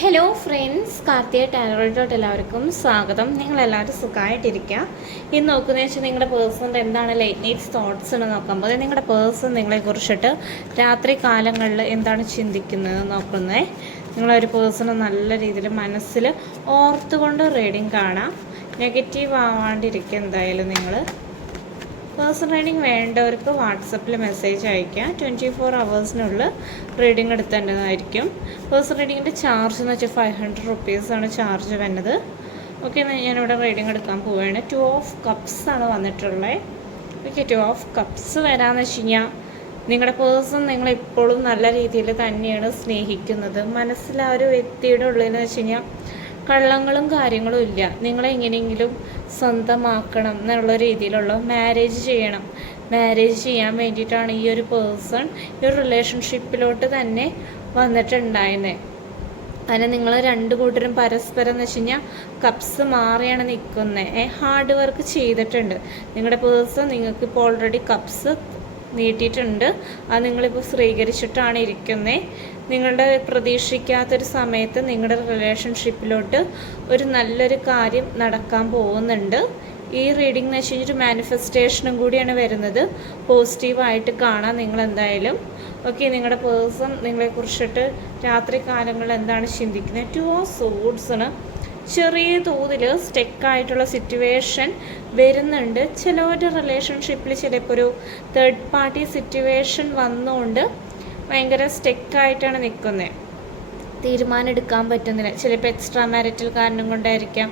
Hello friends Karthika ടാലറോട്ട് എല്ലാവർക്കും സ്വാഗതം. നിങ്ങളെല്ലാവരും സുഖമായിട്ടിരിക്കുക ഇന്ന് നോക്കുന്നതെന്ന് വെച്ചാൽ നിങ്ങളുടെ പേഴ്സണിന്റെ എന്താണ് ലൈറ്റ് നൈറ്റ്സ് തോട്ട്സ് എന്ന് നോക്കുമ്പോൾ നിങ്ങളുടെ പേഴ്സൺ നിങ്ങളെ കുറിച്ചിട്ട് രാത്രി കാലങ്ങളിൽ എന്താണ് ചിന്തിക്കുന്നത് നോക്കുന്നത് നിങ്ങളൊരു പേഴ്സൺ നല്ല രീതിയിൽ മനസ്സിൽ ഓർത്തുകൊണ്ട് റീഡിങ് കാണാം. നെഗറ്റീവ് ആവാണ്ടിരിക്കുക എന്തായാലും നിങ്ങൾ. പേഴ്സൺ റീഡിംഗ് വേണ്ടവർക്ക് വാട്സപ്പിൽ മെസ്സേജ് അയക്കുക ട്വന്റി ഫോർ അവേഴ്സിനുള്ളിൽ റീഡിങ് എടുത്തേണ്ടതായിരിക്കും പേഴ്സൺ റീഡിങ്ങിന്റെ ചാർജ് എന്ന് വെച്ചാൽ ഫൈവ് ഹൺഡ്രഡ് റുപ്പീസാണ് ചാർജ് വരുന്നത്. ഓക്കെ ഞാനിവിടെ റീഡിംഗ് എടുക്കാൻ പോവുകയാണ് ടു ഓഫ് കപ്സ് ആണ് വന്നിട്ടുള്ളത് ഓക്കെ ടു ഓഫ് കപ്സ് വരാമെന്ന് വെച്ച് കഴിഞ്ഞാൽ നിങ്ങളുടെ പേഴ്സൺ നിങ്ങൾ ഇപ്പോഴും നല്ല രീതിയിൽ തന്നെയാണ് സ്നേഹിക്കുന്നത്. മനസ്സിൽ ഒരു വ്യക്തിയുടെ ഉള്ളിൽ എന്ന് വെച്ച് കഴിഞ്ഞാൽ കള്ളങ്ങളും കാര്യങ്ങളും ഇല്ല. നിങ്ങളെങ്ങനെയെങ്കിലും സ്വന്തമാക്കണം എന്നുള്ള രീതിയിലുള്ള മാരേജ് ചെയ്യണം. മാരേജ് ചെയ്യാൻ വേണ്ടിയിട്ടാണ് ഈ ഒരു പേഴ്സൺ ഈ ഒരു റിലേഷൻഷിപ്പിലോട്ട് തന്നെ വന്നിട്ടുണ്ടായിരുന്നത് അതിന് നിങ്ങൾ രണ്ട് കൂട്ടരും പരസ്പരം എന്ന് വെച്ച് കഴിഞ്ഞാൽ കപ്സ് മാറിയാണ് നിൽക്കുന്നത് ഹാർഡ് വർക്ക് ചെയ്തിട്ടുണ്ട്. നിങ്ങളുടെ പേഴ്സൺ നിങ്ങൾക്ക് ഇപ്പോൾ ഓൾറെഡി കപ്സ് നീട്ടിയിട്ടുണ്ട്. അത് നിങ്ങളിപ്പോൾ സ്വീകരിച്ചിട്ടാണ് ഇരിക്കുന്നത് നിങ്ങളുടെ പ്രതീക്ഷിക്കാത്തൊരു സമയത്ത് നിങ്ങളുടെ റിലേഷൻഷിപ്പിലോട്ട് ഒരു നല്ലൊരു കാര്യം നടക്കാൻ പോകുന്നുണ്ട്. ഈ റീഡിംഗ് എന്ന് വെച്ച് ഒരു മാനിഫെസ്റ്റേഷനും കൂടിയാണ് വരുന്നത്. പോസിറ്റീവായിട്ട് കാണാം നിങ്ങൾ എന്തായാലും ഓക്കെ നിങ്ങളുടെ പേഴ്സൺ നിങ്ങളെക്കുറിച്ചിട്ട് രാത്രി കാലങ്ങളിൽ എന്താണ് ചിന്തിക്കുന്നത്? ടു ഓ സോഡ്സിന് ചെറിയ തോതിൽ സ്റ്റെക്കായിട്ടുള്ള സിറ്റുവേഷൻ വരുന്നുണ്ട്. ചിലവരുടെ റിലേഷൻഷിപ്പിൽ ചിലപ്പോൾ ഒരു തേർഡ് പാർട്ടി സിറ്റുവേഷൻ വന്നുകൊണ്ട് ഭയങ്കര സ്റ്റെക്കായിട്ടാണ് നിൽക്കുന്നത് തീരുമാനം എടുക്കാൻ പറ്റുന്നില്ല. ചിലപ്പോൾ എക്സ്ട്രാ മാരിറ്റൽ കാരണം കൊണ്ടായിരിക്കാം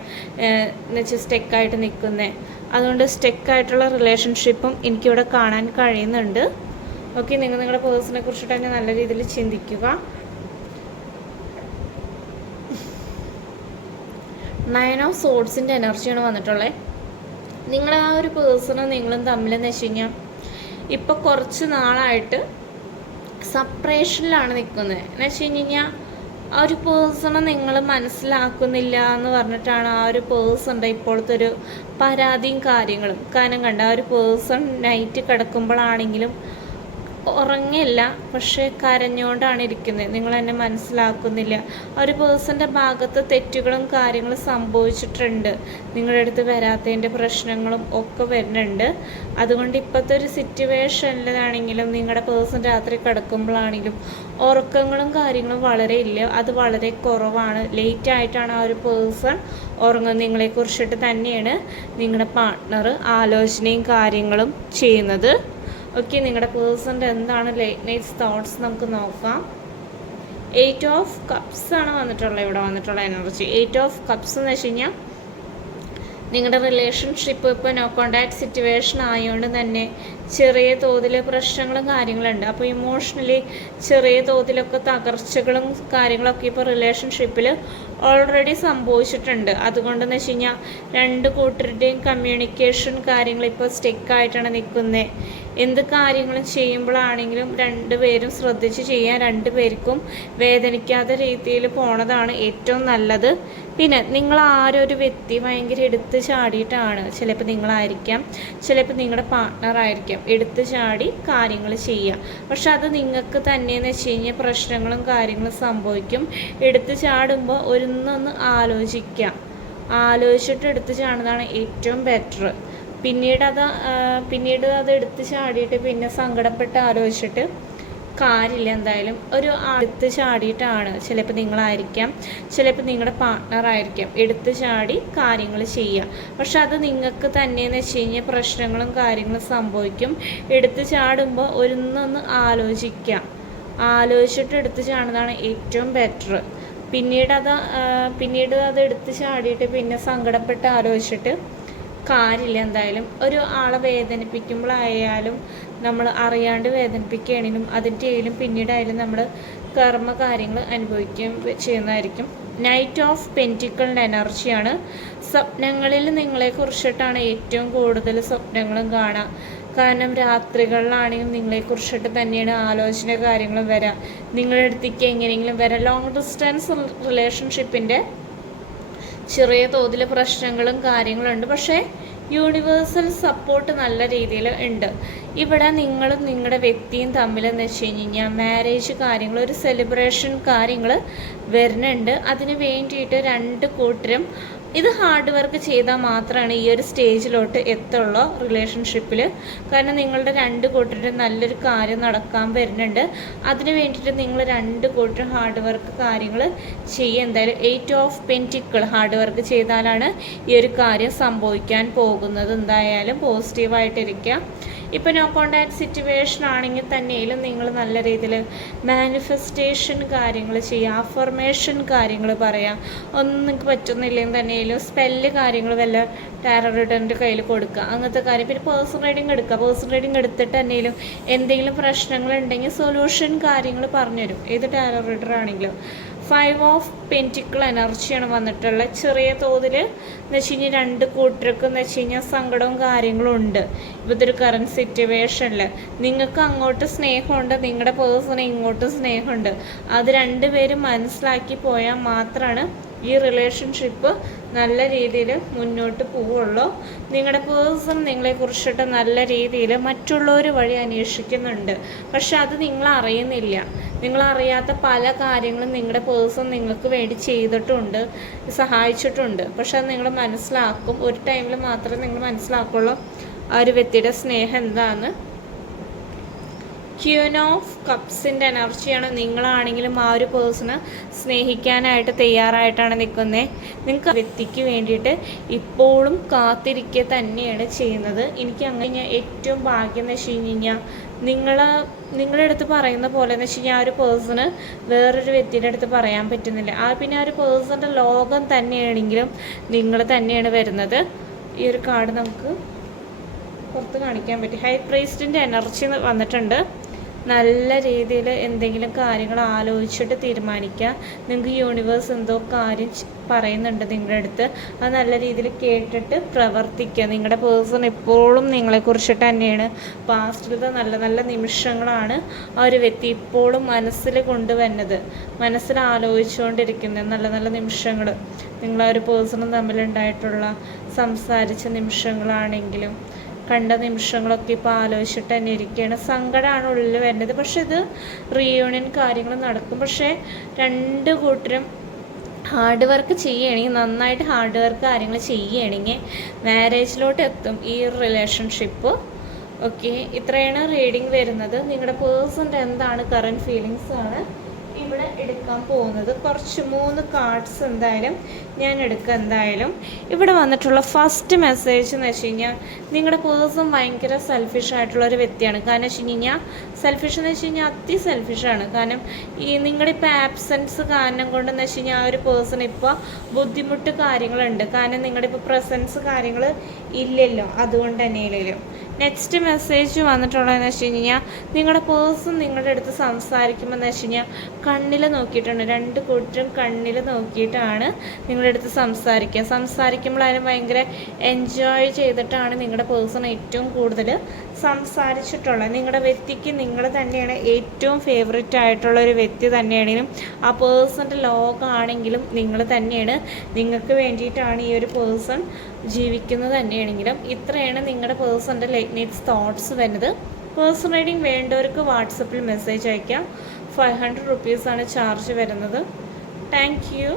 എന്ന് വെച്ചാൽ സ്റ്റെക്കായിട്ട് നിൽക്കുന്നത് അതുകൊണ്ട് സ്റ്റെക്കായിട്ടുള്ള റിലേഷൻഷിപ്പും എനിക്കിവിടെ കാണാൻ കഴിയുന്നുണ്ട്. ഓക്കെ നിങ്ങൾ നിങ്ങളുടെ പേഴ്സണെ കുറിച്ചിട്ട് തന്നെ നല്ല രീതിയിൽ ചിന്തിക്കുക. നയൻ ഓഫ് സോഡ്സിന്റെ എനർജിയാണ് വന്നിട്ടുള്ളത് നിങ്ങൾ ആ ഒരു പേഴ്സണും നിങ്ങളും തമ്മിലെന്ന് വെച്ച് കഴിഞ്ഞാൽ ഇപ്പോൾ കുറച്ച് നാളായിട്ട് സപ്പറേഷനിലാണ് നിൽക്കുന്നത് എന്ന് വെച്ച് കഴിഞ്ഞാൽ ആ ഒരു പേഴ്സണെ നിങ്ങൾ മനസ്സിലാക്കുന്നില്ല എന്ന് പറഞ്ഞിട്ടാണ് ആ ഒരു പേഴ്സണിന്റെ ഇപ്പോഴത്തെ ഒരു പരാതിയും കാര്യങ്ങളും. കാരണം കണ്ട ആ ഒരു പേഴ്സൺ നൈറ്റ് കിടക്കുമ്പോഴാണെങ്കിലും ഉറങ്ങില്ല. പക്ഷേ കരഞ്ഞുകൊണ്ടാണ് ഇരിക്കുന്നത്. നിങ്ങൾ എന്നെ മനസ്സിലാക്കുന്നില്ല. ഒരു പേഴ്സന്റെ ഭാഗത്ത് തെറ്റുകളും കാര്യങ്ങളും സംഭവിച്ചിട്ടുണ്ട്. നിങ്ങളുടെ അടുത്ത് വരാത്തതിന്റെ പ്രശ്നങ്ങളും ഒക്കെ വരുന്നുണ്ട്. അതുകൊണ്ട് ഇപ്പോഴത്തെ ഒരു സിറ്റുവേഷനിലാണെങ്കിലും നിങ്ങളുടെ പേഴ്സൺ രാത്രി കിടക്കുമ്പോഴാണെങ്കിലും ഉറക്കങ്ങളും കാര്യങ്ങളും വളരെ ഇല്ല. അത് വളരെ കുറവാണ്. ലേറ്റ് ആയിട്ടാണ് ആ ഒരു പേഴ്സൺ ഉറങ്ങുന്നത്. നിങ്ങളെക്കുറിച്ചിട്ട് തന്നെയാണ് നിങ്ങളുടെ പാർട്ട്ണർ ആലോചനയും കാര്യങ്ങളും ചെയ്യുന്നത്. ഓക്കെ നിങ്ങളുടെ പേഴ്സന്റെ എന്താണ് ലേറ്റ് നൈറ്റ്സ് തോട്ട്സ് നമുക്ക് നോക്കാം. എയ്റ്റ് ഓഫ് കപ്സ് ആണ് വന്നിട്ടുള്ളത് ഇവിടെ വന്നിട്ടുള്ള എനർജി എയ്റ്റ് ഓഫ് കപ്സ് എന്ന് വെച്ച് കഴിഞ്ഞാൽ നിങ്ങളുടെ റിലേഷൻഷിപ്പ് ഇപ്പോൾ നോ കോണ്ടാക്ട് സിറ്റുവേഷൻ ആയതുകൊണ്ട് തന്നെ ചെറിയ തോതിൽ പ്രശ്നങ്ങളും കാര്യങ്ങളുണ്ട്. അപ്പോൾ ഇമോഷണലി ചെറിയ തോതിലൊക്കെ തകർച്ചകളും കാര്യങ്ങളൊക്കെ ഇപ്പോൾ റിലേഷൻഷിപ്പിൽ ഓൾറെഡി സംഭവിച്ചിട്ടുണ്ട്. അതുകൊണ്ടെന്ന് വെച്ച് കഴിഞ്ഞാൽ രണ്ട് കൂട്ടരുടെയും കമ്മ്യൂണിക്കേഷൻ കാര്യങ്ങൾ ഇപ്പോൾ സ്റ്റെക്കായിട്ടാണ് നിൽക്കുന്നത് എന്ത് കാര്യങ്ങളും ചെയ്യുമ്പോഴാണെങ്കിലും രണ്ടുപേരും ശ്രദ്ധിച്ച് ചെയ്യാൻ രണ്ടുപേർക്കും വേദനിക്കാത്ത രീതിയിൽ പോണതാണ് ഏറ്റവും നല്ലത്. പിന്നെ നിങ്ങൾ ആരൊരു ഒരു വ്യക്തി ഭയങ്കര എടുത്ത് ചാടിയിട്ടാണ്. ചിലപ്പോൾ നിങ്ങളായിരിക്കാം. ചിലപ്പോൾ നിങ്ങളുടെ പാർട്ട്ണർ ആയിരിക്കാം എടുത്ത് ചാടി കാര്യങ്ങൾ ചെയ്യുക പക്ഷെ അത് നിങ്ങൾക്ക് തന്നെയെന്ന് വെച്ച് കഴിഞ്ഞാൽ പ്രശ്നങ്ങളും കാര്യങ്ങളും സംഭവിക്കും. എടുത്ത് ചാടുമ്പോൾ ഒരുന്നൊന്ന് ആലോചിക്കാം. ആലോചിച്ചിട്ട് എടുത്ത് ചാടുന്നതാണ് ഏറ്റവും ബെറ്റർ പിന്നീട് അത് പിന്നീട് അത് എടുത്ത് ചാടിയിട്ട് പിന്നെ സങ്കടപ്പെട്ട് ആലോചിച്ചിട്ട് കാര്യമില്ല എന്തായാലും. ഒരു അടുത്ത് ചാടിയിട്ടാണ്. ചിലപ്പോൾ നിങ്ങളായിരിക്കാം ചിലപ്പോൾ നിങ്ങളുടെ പാർട്ട്ണർ ആയിരിക്കാം. എടുത്ത് ചാടി കാര്യങ്ങൾ ചെയ്യുക പക്ഷെ അത് നിങ്ങൾക്ക് തന്നെയെന്ന് വെച്ച് കഴിഞ്ഞാൽ പ്രശ്നങ്ങളും കാര്യങ്ങളും സംഭവിക്കും. എടുത്ത് ചാടുമ്പോൾ ഒരുന്നൊന്ന് ആലോചിക്കാം. ആലോചിച്ചിട്ട് എടുത്ത് ചാടുന്നതാണ് ഏറ്റവും ബെറ്റർ പിന്നീട് അത് പിന്നീട് അത് എടുത്ത് ചാടിയിട്ട് പിന്നെ സങ്കടപ്പെട്ട് ആലോചിച്ചിട്ട് കാര്യമില്ല എന്തായാലും. ഒരു ആളെ വേദനിപ്പിക്കുമ്പോഴായാലും നമ്മൾ അറിയാണ്ട് വേദനിപ്പിക്കുകയാണെങ്കിലും അതിന്റെ ആയാലും പിന്നീടായാലും നമ്മൾ കർമ്മ കാര്യങ്ങൾ അനുഭവിക്കുകയും ചെയ്യുന്നതായിരിക്കും. നൈറ്റ് ഓഫ് പെന്റിക്കളുടെ എനർജിയാണ് സ്വപ്നങ്ങളിൽ നിങ്ങളെ കുറിച്ചിട്ടാണ് ഏറ്റവും കൂടുതൽ സ്വപ്നങ്ങളും കാണുക കാരണം രാത്രികളിലാണെങ്കിലും നിങ്ങളെക്കുറിച്ചിട്ട് തന്നെയാണ് ആലോചന കാര്യങ്ങളും വരാം. നിങ്ങളുടെ അടുത്തേക്ക് എങ്ങനെയെങ്കിലും വരാം. ലോങ് ഡിസ്റ്റൻസ് റിലേഷൻഷിപ്പിന്റെ ചെറിയ തോതിൽ പ്രശ്നങ്ങളും കാര്യങ്ങളും ഉണ്ട് പക്ഷേ യൂണിവേഴ്സൽ സപ്പോർട്ട് നല്ല രീതിയിൽ ഉണ്ട്. ഇവിടെ നിങ്ങളും നിങ്ങളുടെ വ്യക്തിയും തമ്മിൽ എന്ന് വെച്ച് കഴിഞ്ഞാൽ മാരേജ് കാര്യങ്ങൾ ഒരു സെലിബ്രേഷൻ കാര്യങ്ങൾ വരുന്നുണ്ട്. അതിന് വേണ്ടിയിട്ട് രണ്ട് കൂട്ടരും ഇത് ഹാർഡ് വർക്ക് ചെയ്താൽ മാത്രമാണ് ഈ ഒരു സ്റ്റേജിലോട്ട് എത്തുള്ളൂ റിലേഷൻഷിപ്പിൽ കാരണം നിങ്ങളുടെ രണ്ട് കൂട്ടരും നല്ലൊരു കാര്യം നടക്കാൻ വരുന്നുണ്ട്. അതിന് വേണ്ടിയിട്ട് നിങ്ങൾ രണ്ട് കൂട്ടരും ഹാർഡ് വർക്ക് കാര്യങ്ങൾ ചെയ്യുക. എന്തായാലും eight of pentacle hard work ചെയ്താലാണ് ഈ ഒരു കാര്യം സംഭവിക്കാൻ പോകുന്നത്. എന്തായാലും പോസിറ്റീവായിട്ടിരിക്കുക ഇപ്പോൾ നോ കോണ്ടാക്ട് സിറ്റുവേഷൻ ആണെങ്കിൽ തന്നെയും നിങ്ങൾ നല്ല രീതിയിൽ മാനിഫെസ്റ്റേഷൻ കാര്യങ്ങൾ ചെയ്യുക അഫർമേഷൻ കാര്യങ്ങൾ പറയാം ഒന്നും നിങ്ങൾക്ക് പറ്റുന്നില്ലെങ്കിൽ തന്നെയും സ്പെല്ല് കാര്യങ്ങൾ വല്ല ടാരറിഡന്റെ കയ്യിൽ കൊടുക്കുക. അങ്ങനത്തെ കാര്യം. പിന്നെ പേഴ്സൺ റീഡിങ് എടുക്കുക. പേഴ്സൺ റീഡിങ് എടുത്തിട്ട് തന്നെയും എന്തെങ്കിലും പ്രശ്നങ്ങൾ ഉണ്ടെങ്കിൽ സൊല്യൂഷൻ കാര്യങ്ങൾ പറഞ്ഞുതരും. ഏത് ടാരറിഡർ റീഡർ ആണെങ്കിലും. ഫൈവ് ഓഫ് പെന്റിക്കിൾ എനർജിയാണ് വന്നിട്ടുള്ളത്. ചെറിയ തോതിൽ എന്ന് വെച്ച് കഴിഞ്ഞാൽ രണ്ട് കൂട്ടർക്ക് എന്ന് വെച്ച് കഴിഞ്ഞാൽ സങ്കടവും കാര്യങ്ങളും ഉണ്ട്. ഇപ്പോഴത്തെ ഒരു കറണ്ട് സിറ്റുവേഷനിൽ നിങ്ങൾക്ക് അങ്ങോട്ട് സ്നേഹമുണ്ട് നിങ്ങളുടെ പേഴ്സണ് ഇങ്ങോട്ടും സ്നേഹമുണ്ട്. അത് രണ്ടുപേരും മനസ്സിലാക്കി പോയാൽ മാത്രമാണ് ഈ റിലേഷൻഷിപ്പ് നല്ല രീതിയിൽ മുന്നോട്ട് പോവുള്ളൂ. നിങ്ങളുടെ പേഴ്സൺ നിങ്ങളെക്കുറിച്ചിട്ട് നല്ല രീതിയിൽ മറ്റുള്ളവർ വഴി അന്വേഷിക്കുന്നുണ്ട്. പക്ഷെ അത് നിങ്ങൾ അറിയുന്നില്ല. നിങ്ങൾ അറിയാത്ത പല കാര്യങ്ങളും നിങ്ങളുടെ പേഴ്സൺ നിങ്ങൾക്ക് വേണ്ടി ചെയ്തിട്ടുണ്ട് സഹായിച്ചിട്ടുണ്ട്. പക്ഷെ അത് നിങ്ങൾ മനസ്സിലാക്കും. ഒരു ടൈമിൽ മാത്രമേ നിങ്ങൾ മനസ്സിലാക്കുള്ളൂ ആ ഒരു വ്യക്തിയുടെ സ്നേഹം എന്താണെന്ന് ക്യൂൻ ഓഫ് കപ്സിന്റെ എനർജിയാണ് നിങ്ങളാണെങ്കിലും ആ ഒരു പേഴ്സണ് സ്നേഹിക്കാനായിട്ട് തയ്യാറായിട്ടാണ് നിൽക്കുന്നത് നിങ്ങൾക്ക് വ്യക്തിക്ക് വേണ്ടിയിട്ട് ഇപ്പോഴും കാത്തിരിക്കുക തന്നെയാണ് ചെയ്യുന്നത്. എനിക്ക് അങ്ങനെ ഏറ്റവും ഭാഗ്യം എന്ന് വെച്ച് കഴിഞ്ഞാൽ നിങ്ങൾ നിങ്ങളുടെ അടുത്ത് പറയുന്ന പോലെ എന്ന് വെച്ച് കഴിഞ്ഞാൽ ആ ഒരു പേഴ്സണ് വേറൊരു വ്യക്തിയുടെ അടുത്ത് പറയാൻ പറ്റുന്നില്ല. ആ പിന്നെ ആ ഒരു പേഴ്സണിന്റെ ലോകം തന്നെയാണെങ്കിലും നിങ്ങൾ തന്നെയാണ് വരുന്നത്. ഈ ഒരു കാർഡ് നമുക്ക് പുറത്ത് കാണിക്കാൻ പറ്റി. ഹൈ പ്രൈസ്ഡിന്റെ എനർജി വന്നിട്ടുണ്ട്. നല്ല രീതിയിൽ എന്തെങ്കിലും കാര്യങ്ങൾ ആലോചിച്ചിട്ട് തീരുമാനിക്കുക. നിങ്ങൾക്ക് യൂണിവേഴ്സ് എന്തോ കാര്യം പറയുന്നുണ്ട് നിങ്ങളുടെ അടുത്ത്. അത് നല്ല രീതിയിൽ കേട്ടിട്ട് പ്രവർത്തിക്കുക. നിങ്ങളുടെ പേഴ്സൺ എപ്പോഴും നിങ്ങളെക്കുറിച്ചിട്ട് തന്നെയാണ്. പാസ്റ്റിലത്തെ നല്ല നല്ല നിമിഷങ്ങളാണ് ആ ഒരു വ്യക്തി ഇപ്പോഴും മനസ്സിൽ കൊണ്ടുവന്നത് മനസ്സിൽ ആലോചിച്ചുകൊണ്ടിരിക്കുന്നത് നല്ല നല്ല നിമിഷങ്ങൾ ഒരു പേഴ്സണും തമ്മിലുണ്ടായിട്ടുള്ള സംസാരിച്ച നിമിഷങ്ങളാണെങ്കിലും കണ്ട നിമിഷങ്ങളൊക്കെ ഇപ്പോൾ ആലോചിച്ചിട്ട് തന്നെ ഇരിക്കുകയാണ്. സങ്കടമാണ് ഉള്ളിൽ വരുന്നത്. പക്ഷെ ഇത് റീയൂണിയൻ കാര്യങ്ങൾ നടക്കും. പക്ഷേ രണ്ട് കൂട്ടരും ഹാർഡ് വർക്ക് ചെയ്യുകയാണെങ്കിൽ നന്നായിട്ട് ഹാർഡ് വർക്ക് കാര്യങ്ങൾ ചെയ്യുകയാണെങ്കിൽ മാരേജിലോട്ട് എത്തും ഈ റിലേഷൻഷിപ്പ് ഓക്കെ ഇത്രയാണ് റീഡിംഗ് വരുന്നത്. നിങ്ങളുടെ പേഴ്സന്റെ എന്താണ് കറണ്ട് ഫീലിങ്സ് ആണ്? ഇവിടെ എടുക്കാൻ പോകുന്നത് കുറച്ച് മൂന്ന് കാർഡ്സ് എന്തായാലും ഞാൻ എടുക്കുക എന്തായാലും. ഇവിടെ വന്നിട്ടുള്ള ഫസ്റ്റ് മെസ്സേജ് എന്ന് വെച്ച് കഴിഞ്ഞാൽ നിങ്ങളുടെ പേഴ്സൺ ഭയങ്കര സെൽഫിഷ് ആയിട്ടുള്ള ഒരു വ്യക്തിയാണ്. കാരണം വെച്ച് കഴിഞ്ഞാൽ സെൽഫിഷ് എന്ന് വെച്ച് കഴിഞ്ഞാൽ അതി സെൽഫിഷാണ് കാരണം ഈ നിങ്ങളുടെ ഇപ്പോൾ ആബ്സെൻസ് കാരണം കൊണ്ടെന്ന് വെച്ച് കഴിഞ്ഞാൽ ആ ഒരു പേഴ്സൺ ഇപ്പോൾ ബുദ്ധിമുട്ട് കാര്യങ്ങളുണ്ട്. കാരണം നിങ്ങളുടെ ഇപ്പോൾ പ്രസൻസ് കാര്യങ്ങൾ ഇല്ലല്ലോ അതുകൊണ്ട് തന്നെയല്ലോ നെക്സ്റ്റ് മെസ്സേജ് വന്നിട്ടുള്ളതെന്ന് വെച്ച് കഴിഞ്ഞാൽ നിങ്ങളുടെ പേഴ്സൺ നിങ്ങളുടെ അടുത്ത് സംസാരിക്കുമ്പോൾ എന്ന് വെച്ച് കഴിഞ്ഞാൽ കണ്ണിൽ നോക്കിയിട്ടുണ്ട്. രണ്ട് കൂട്ടരും കണ്ണിൽ നോക്കിയിട്ടാണ് നിങ്ങളുടെ അടുത്ത് സംസാരിക്കുക. സംസാരിക്കുമ്പോഴായാലും ഭയങ്കര എൻജോയ് ചെയ്തിട്ടാണ് നിങ്ങളുടെ പേഴ്സൺ ഏറ്റവും കൂടുതൽ സംസാരിച്ചിട്ടുള്ളത്. നിങ്ങളുടെ വ്യക്തിക്ക് നിങ്ങൾ തന്നെയാണ് ഏറ്റവും ഫേവററ്റ് ആയിട്ടുള്ള ഒരു വ്യക്തി തന്നെയാണെങ്കിലും ആ പേഴ്സന്റെ ലോകമാണെങ്കിലും നിങ്ങൾ തന്നെയാണ്. നിങ്ങൾക്ക് വേണ്ടിയിട്ടാണ് ഈ ഒരു പേഴ്സൺ ജീവിക്കുന്നത് തന്നെയാണെങ്കിലും. ഇത്രയാണ് നിങ്ങളുടെ പേഴ്സന്റെ ലൈറ്റ്നെറ്റ്സ് തോട്ട്സ് വരുന്നത്. പേഴ്സൺ റൈഡിങ് വേണ്ടവർക്ക് വാട്സപ്പിൽ മെസ്സേജ് അയക്കാം. ഫൈവ് ഹൺഡ്രഡ് റുപ്പീസാണ് ചാർജ് വരുന്നത്. Thank you